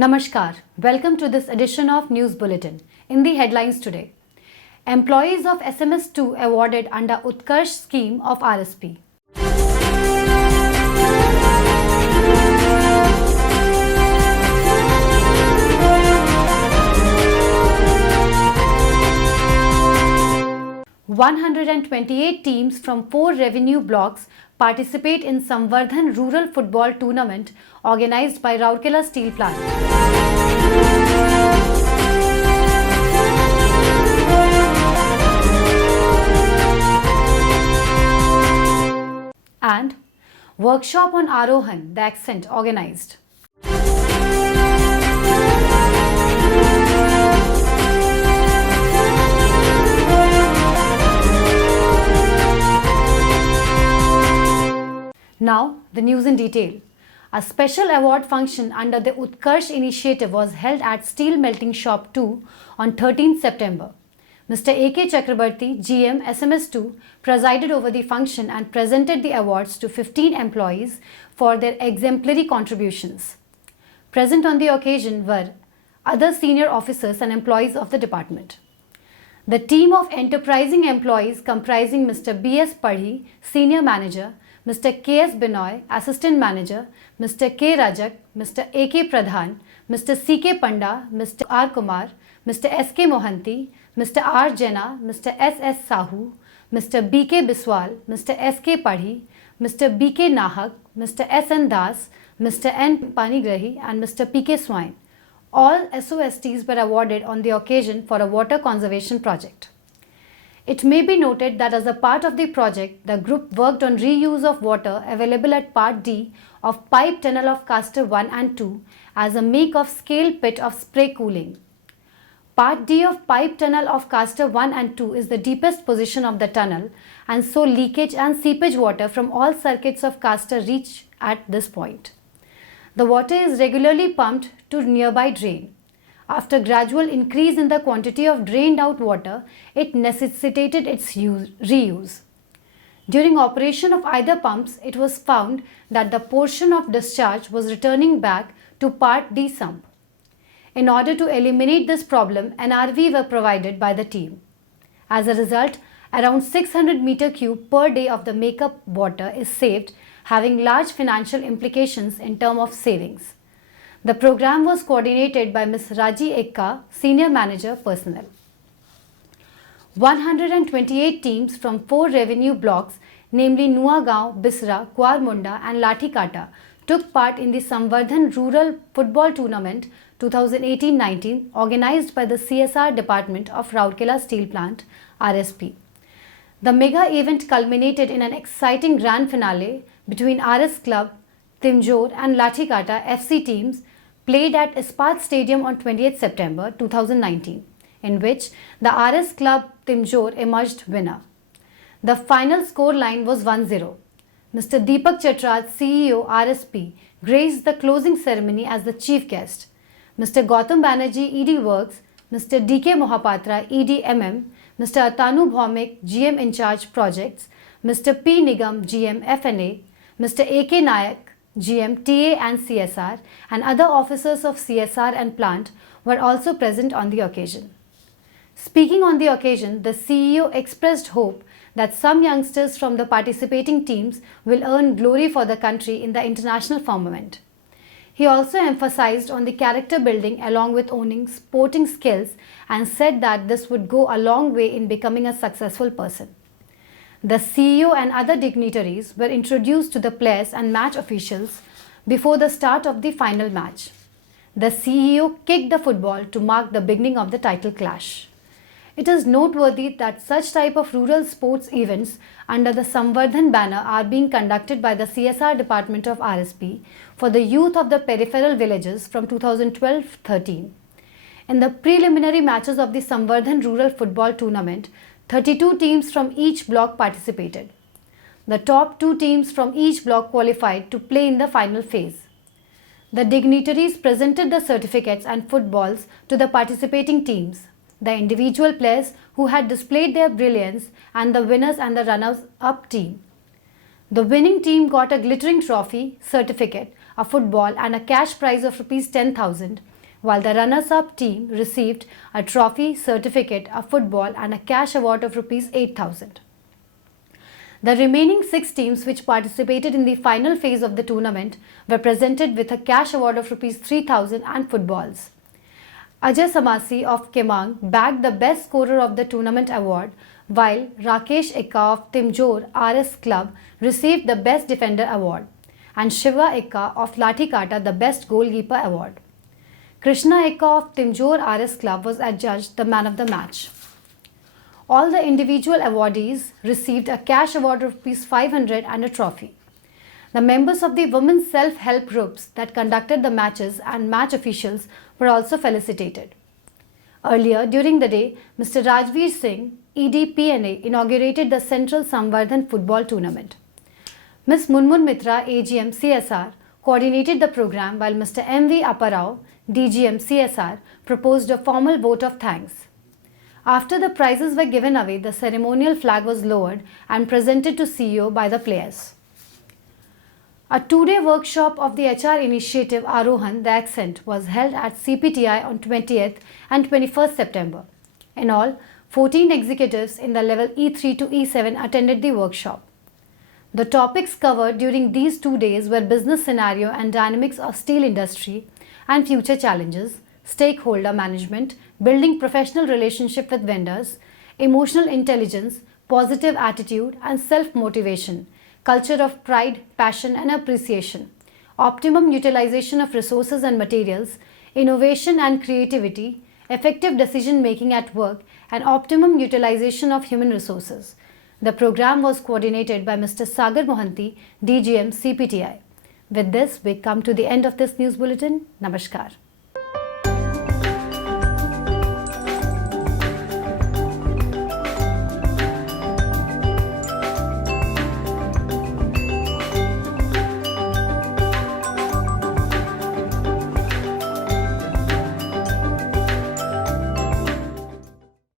Namaskar. Welcome to this edition of News Bulletin. In the headlines today, employees of SMS2 awarded under Utkarsh scheme of RSP. "128 teams from 4 revenue blocks participate in Samvardhan Rural Football Tournament organized by Rourkela Steel Plant. And workshop on Arohan, the accent organized. Now, the news in detail. A special award function under the Utkarsh initiative was held at Steel Melting Shop 2 on 13th September. Mr. A.K. Chakrabarti, GM SMS2, presided over the function and presented the awards to 15 employees for their exemplary contributions. Present on the occasion were other senior officers and employees of the department. The team of enterprising employees comprising Mr. B.S. Padhi, Senior Manager, Mr. K.S. Binoy, Assistant Manager, Mr. K. Rajak, Mr. A.K. Pradhan, Mr. C.K. Panda, Mr. R. Kumar, Mr. S.K. Mohanty, Mr. R. Jena, Mr. S.S. Sahu, Mr. B.K. Biswal, Mr. S.K. Padhi, Mr. B.K. Nahak, Mr. S.N. Das, Mr. N. Panigrahi and Mr. P.K. Swain. All SOSTs were awarded on the occasion for a water conservation project. It may be noted that as a part of the project, the group worked on reuse of water available at Part D of pipe tunnel of Caster 1 and 2 as a make of scale pit of spray cooling. Part D of pipe tunnel of Caster 1 and 2 is the deepest position of the tunnel, and so leakage and seepage water from all circuits of Caster reach at this point. The water is regularly pumped to nearby drain. After gradual increase in the quantity of drained out water, it necessitated its reuse. During operation of either pumps, it was found that the portion of discharge was returning back to Part D sump. In order to eliminate this problem, NRV were provided by the team. As a result, around 600 meter cube per day of the makeup water is saved, having large financial implications in terms of savings. The program was coordinated by Ms. Raji Ekka, Senior Manager Personnel. 128 teams from 4 revenue blocks, namely Nuagaon, Bisra, Kuarmunda and Lathikata, took part in the Samvardhan Rural Football Tournament 2018-19 organized by the CSR Department of Rourkela Steel Plant, RSP. The mega event culminated in an exciting grand finale between RS Club, Timjor and Lathikata FC teams played at Ispat Stadium on 28th September 2019, in which the RS Club Timjor emerged winner. The final score line was 1-0. Mr. Deepak Chatraj, CEO RSP, graced the closing ceremony as the chief guest. Mr. Gautam Banerjee, ED Works, Mr. D.K. Mohapatra, ED MM, Mr. Atanu Bhaumik, GM in charge Projects, Mr. P. Nigam, GM FNA, Mr. A.K. Nayak, GM, TA and CSR, and other officers of CSR and plant were also present on the occasion. Speaking on the occasion, the CEO expressed hope that some youngsters from the participating teams will earn glory for the country in the international firmament. He also emphasized on the character building along with owning sporting skills and said that this would go a long way in becoming a successful person. The CEO and other dignitaries were introduced to the players and match officials before the start of the final match. The CEO kicked the football to mark the beginning of the title clash. It is noteworthy that such type of rural sports events under the Samvardhan banner are being conducted by the CSR Department of RSP for the youth of the peripheral villages from 2012-13. In the preliminary matches of the Samvardhan Rural Football Tournament, 32 teams from each block participated. The top 2 teams from each block qualified to play in the final phase. The dignitaries presented the certificates and footballs to the participating teams, the individual players who had displayed their brilliance, and the winners and the runners-up team. The winning team got a glittering trophy, certificate, a football and a cash prize of Rs 10,000 while the runners-up team received a trophy, certificate, a football and a cash award of Rs 8,000. The remaining 6 teams which participated in the final phase of the tournament were presented with a cash award of Rs 3,000 and footballs. Ajay Samasi of Kemang bagged the best scorer of the tournament award, while Rakesh Ekka of Timjor RS Club received the best defender award and Shiva Ekka of Lathikata the best goalkeeper award. Krishna Ekka of Timjor RS Club was adjudged the man of the match. All the individual awardees received a cash award of Rs 500 and a trophy. The members of the women's self-help groups that conducted the matches and match officials were also felicitated. Earlier during the day, Mr. Rajveer Singh, EDPNA, inaugurated the Central Samvardhan Football Tournament. Ms. Munmun Mitra, AGM CSR, coordinated the program, while Mr. M.V. Apparao, DGM CSR, proposed a formal vote of thanks. After the prizes were given away, the ceremonial flag was lowered and presented to CEO by the players. A 2-day workshop of the HR initiative Arohan, the Accent, was held at CPTI on 20th and 21st September. In all, 14 executives in the level E3 to E7 attended the workshop. The topics covered during these 2 days were business scenario and dynamics of steel industry and future challenges, stakeholder management, building professional relationship with vendors, emotional intelligence, positive attitude and self-motivation, culture of pride, passion and appreciation, optimum utilization of resources and materials, innovation and creativity, effective decision making at work and optimum utilization of human resources. The program was coordinated by Mr. Sagar Mohanty, DGM CPTI. With this, we come to the end of this news bulletin. Namaskar.